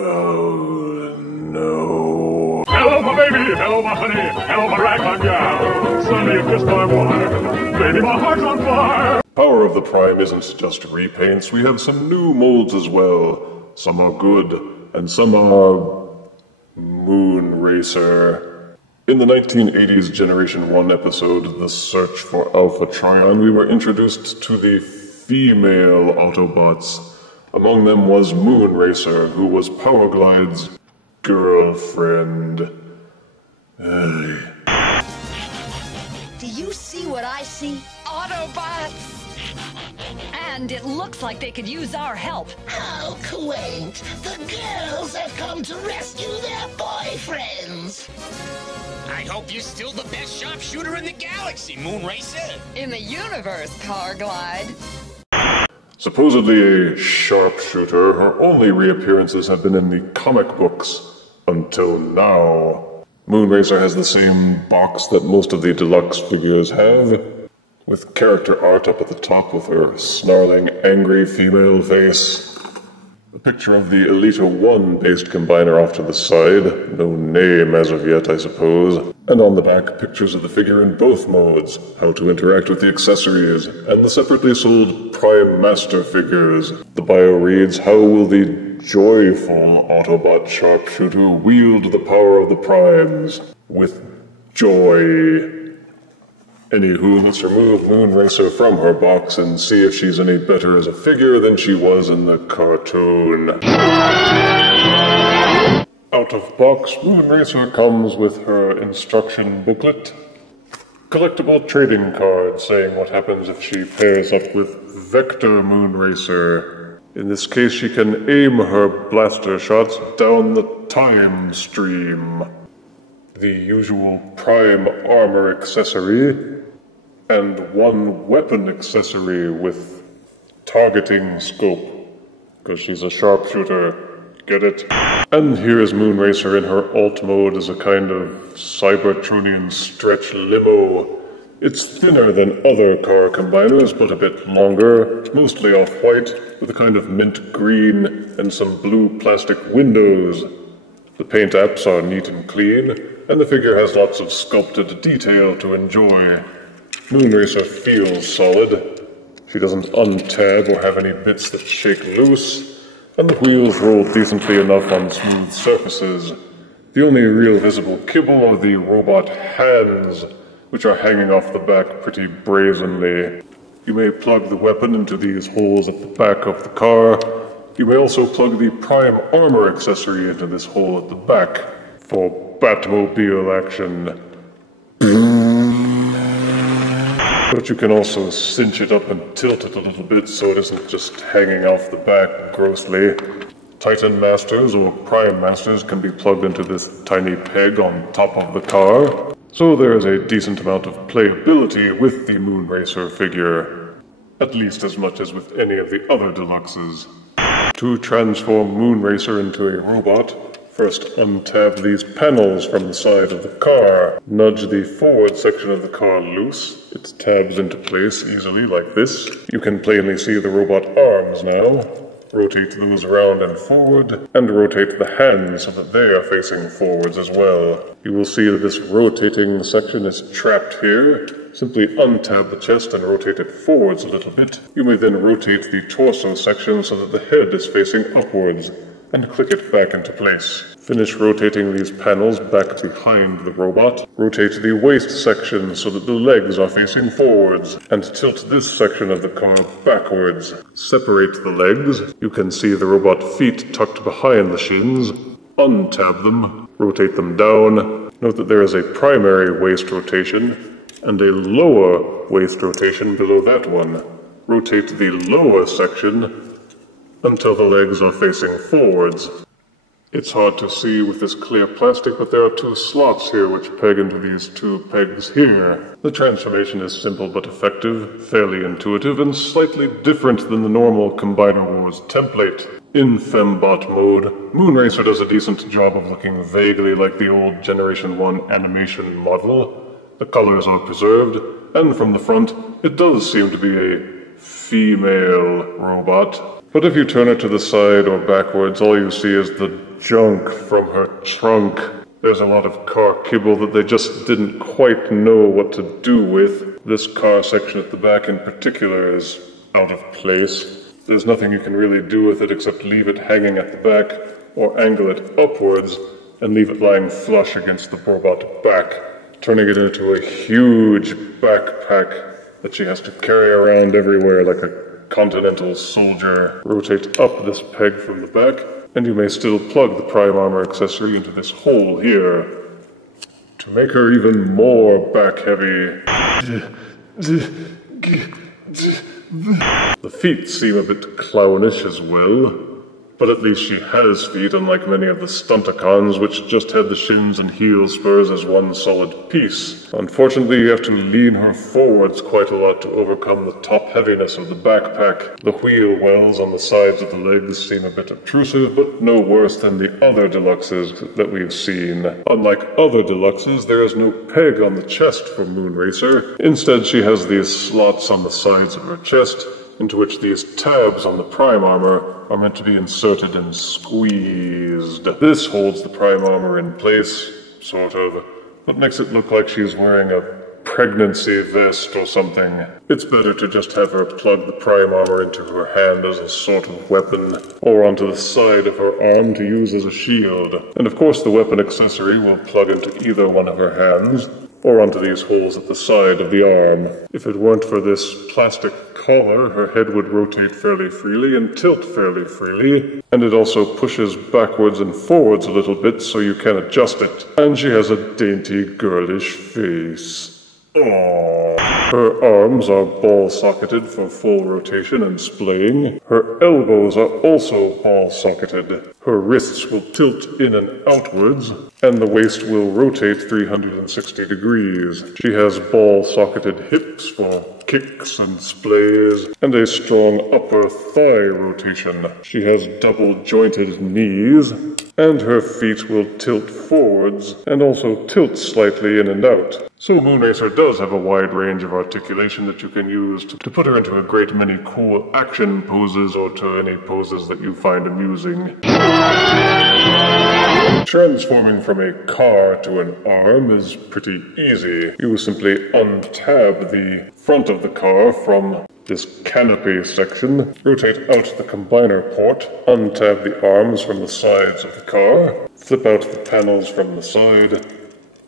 Oh no. Hello, my baby! Hello, my honey! Hello, my ragtime gal! Suddenly you kissed my wire! Baby, my heart's on fire! Power of the Prime isn't just repaints, we have some new molds as well. Some are good, and some are... Moonracer. In the 1980s Generation 1 episode, The Search for Alpha Trion, we were introduced to the female Autobots. Among them was Moonracer, who was Powerglide's girlfriend. Do you see what I see? Autobots! And it looks like they could use our help. How quaint! The girls have come to rescue their boyfriends! I hope you're still the best sharpshooter in the galaxy, Moonracer! In the universe, Powerglide. Supposedly a sharpshooter, her only reappearances have been in the comic books. Until now. Moonracer has the same box that most of the Deluxe figures have, with character art up at the top with her snarling, angry female face. A picture of the Elita 1 based combiner off to the side, no name as of yet, I suppose. And on the back, pictures of the figure in both modes, how to interact with the accessories, and the separately sold Prime Master figures. The bio reads, how will the joyful Autobot sharpshooter wield the power of the Primes? With joy. Anywho, let's remove Moonracer from her box and see if she's any better as a figure than she was in the cartoon. Out of box, Moonracer comes with her instruction booklet. Collectible trading card saying what happens if she pairs up with Vector Moonracer. In this case, she can aim her blaster shots down the time stream. The usual Prime armor accessory, and one weapon accessory with targeting scope, because she's a sharpshooter, get it? And here is Moonracer in her alt mode as a kind of Cybertronian stretch limo. It's thinner than other car combiners, but a bit longer, mostly off-white, with a kind of mint green and some blue plastic windows. The paint apps are neat and clean, and the figure has lots of sculpted detail to enjoy. Moonracer feels solid. She doesn't untab or have any bits that shake loose, and the wheels roll decently enough on smooth surfaces. The only real visible kibble are the robot hands, which are hanging off the back pretty brazenly. You may plug the weapon into these holes at the back of the car. You may also plug the Prime armor accessory into this hole at the back for Batmobile action. But you can also cinch it up and tilt it a little bit so it isn't just hanging off the back grossly. Titan Masters or Prime Masters can be plugged into this tiny peg on top of the car. So there is a decent amount of playability with the Moonracer figure. At least as much as with any of the other Deluxes. To transform Moonracer into a robot, first untab these panels from the side of the car. Nudge the forward section of the car loose. It tabs into place easily like this. You can plainly see the robot arms now. Rotate those around and forward, and rotate the hands so that they are facing forwards as well. You will see that this rotating section is trapped here. Simply untab the chest and rotate it forwards a little bit. You may then rotate the torso section so that the head is facing upwards, and click it back into place. Finish rotating these panels back behind the robot. Rotate the waist section so that the legs are facing forwards, and tilt this section of the car backwards. Separate the legs. You can see the robot feet tucked behind the shins. Untab them. Rotate them down. Note that there is a primary waist rotation, and a lower waist rotation below that one. Rotate the lower section until the legs are facing forwards. It's hard to see with this clear plastic, but there are two slots here which peg into these two pegs here. The transformation is simple but effective, fairly intuitive, and slightly different than the normal Combiner Wars template. In Fem-bot mode, Moonracer does a decent job of looking vaguely like the old Generation 1 animation model. The colors are preserved, and from the front, it does seem to be a female robot. But if you turn it to the side or backwards, all you see is the junk from her trunk. There's a lot of car kibble that they just didn't quite know what to do with. This car section at the back in particular is out of place. There's nothing you can really do with it except leave it hanging at the back, or angle it upwards and leave it lying flush against the Fem-bot back, turning it into a huge backpack that she has to carry around everywhere like a continental soldier. Rotate up this peg from the back, and you may still plug the prime armor accessory into this hole here to make her even more back heavy. The feet seem a bit clownish as well, but at least she has feet, unlike many of the Stunticons, which just had the shins and heel spurs as one solid piece. Unfortunately, you have to lean her forwards quite a lot to overcome the top heaviness of the backpack. The wheel wells on the sides of the legs seem a bit obtrusive, but no worse than the other Deluxes that we've seen. Unlike other Deluxes, there is no peg on the chest for Moonracer. Instead, she has these slots on the sides of her chest, into which these tabs on the prime armor are meant to be inserted and squeezed. This holds the prime armor in place, sort of, but makes it look like she's wearing a pregnancy vest or something. It's better to just have her plug the prime armor into her hand as a sort of weapon, or onto the side of her arm to use as a shield. And of course the weapon accessory will plug into either one of her hands, or onto these holes at the side of the arm. If it weren't for this plastic collar, her head would rotate fairly freely and tilt fairly freely, and it also pushes backwards and forwards a little bit so you can adjust it. And she has a dainty, girlish face. Aww. Her arms are ball-socketed for full rotation and splaying. Her elbows are also ball-socketed. Her wrists will tilt in and outwards, and the waist will rotate 360 degrees. She has ball-socketed hips for kicks and splays, and a strong upper thigh rotation. She has double-jointed knees, and her feet will tilt forwards, and also tilt slightly in and out. So Moonracer does have a wide range of articulation that you can use to put her into a great many cool action poses, or to any poses that you find amusing. Transforming from a car to an arm is pretty easy. You simply untab the front of the car from this canopy section, rotate out the combiner port, untab the arms from the sides of the car, flip out the panels from the side,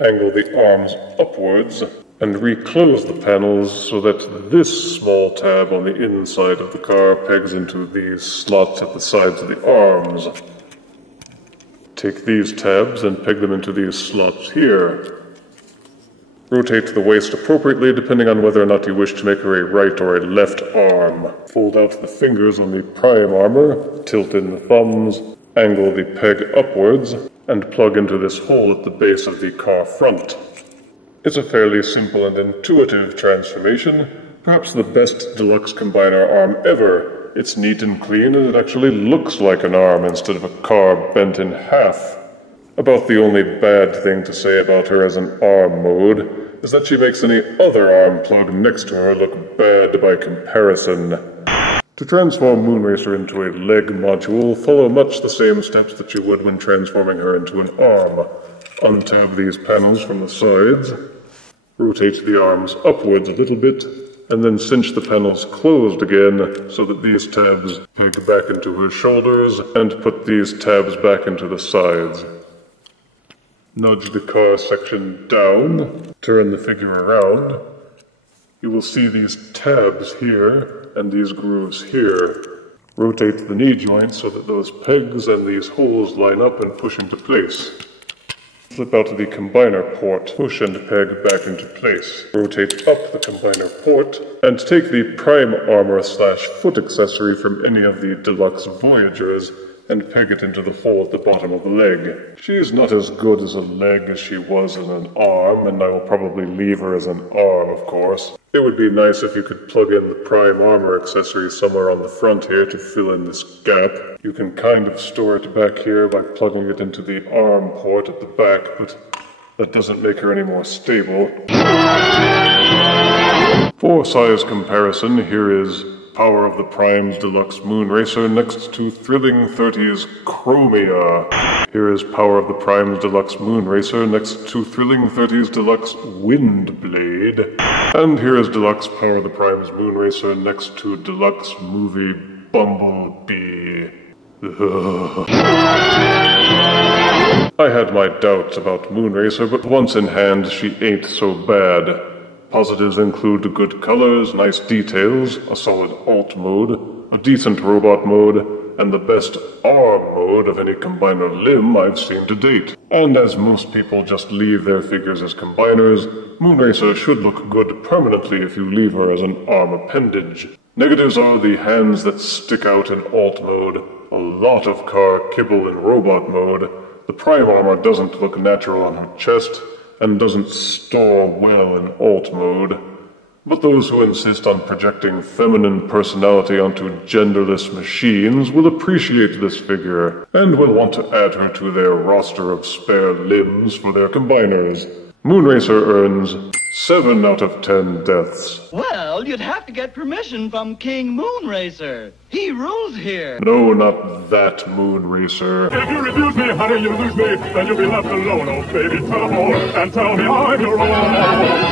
angle the arms upwards, and reclose the panels so that this small tab on the inside of the car pegs into these slots at the sides of the arms. Take these tabs and peg them into these slots here. Rotate the waist appropriately depending on whether or not you wish to make her a right or a left arm. Fold out the fingers on the prime armor, tilt in the thumbs, angle the peg upwards, and plug into this hole at the base of the car front. It's a fairly simple and intuitive transformation, perhaps the best Deluxe Combiner arm ever. It's neat and clean, and it actually looks like an arm instead of a car bent in half. About the only bad thing to say about her as an arm mode is that she makes any other arm plug next to her look bad by comparison. To transform Moonracer into a leg module, follow much the same steps that you would when transforming her into an arm. Untab these panels from the sides, rotate the arms upwards a little bit, and then cinch the panels closed again so that these tabs peg back into her shoulders, and put these tabs back into the sides. Nudge the car section down, turn the figure around. You will see these tabs here and these grooves here. Rotate the knee joint so that those pegs and these holes line up and push into place. Flip out the combiner port, push and peg back into place. Rotate up the combiner port, and take the prime armor / foot accessory from any of the Deluxe Voyagers and peg it into the hole at the bottom of the leg. She's not as good as a leg as she was as an arm, and I will probably leave her as an arm, of course. It would be nice if you could plug in the prime armor accessory somewhere on the front here to fill in this gap. You can kind of store it back here by plugging it into the arm port at the back, but that doesn't make her any more stable. For size comparison, here is Power of the Primes Deluxe Moonracer next to Thrilling 30's Chromia. Here is Power of the Prime's Deluxe Moonracer next to Thrilling 30's Deluxe Windblade. And here is Deluxe Power of the Prime's Moonracer next to Deluxe Movie Bumblebee. I had my doubts about Moonracer, but once in hand, she ain't so bad. Positives include good colors, nice details, a solid alt mode, a decent robot mode, and the best arm mode of any combiner limb I've seen to date. And as most people just leave their figures as combiners, Moonracer should look good permanently if you leave her as an arm appendage. Negatives are the hands that stick out in alt mode, a lot of car kibble in robot mode, the prime armor doesn't look natural on her chest, and doesn't store well in alt mode. But those who insist on projecting feminine personality onto genderless machines will appreciate this figure, and will want to add her to their roster of spare limbs for their combiners. Moonracer earns 7 out of 10 deaths. Well, you'd have to get permission from King Moonracer. He rules here. No, not that Moonracer. If you refuse me, honey, you lose me. Then you'll be left alone, oh baby. Tell them all, and tell me I'm your own.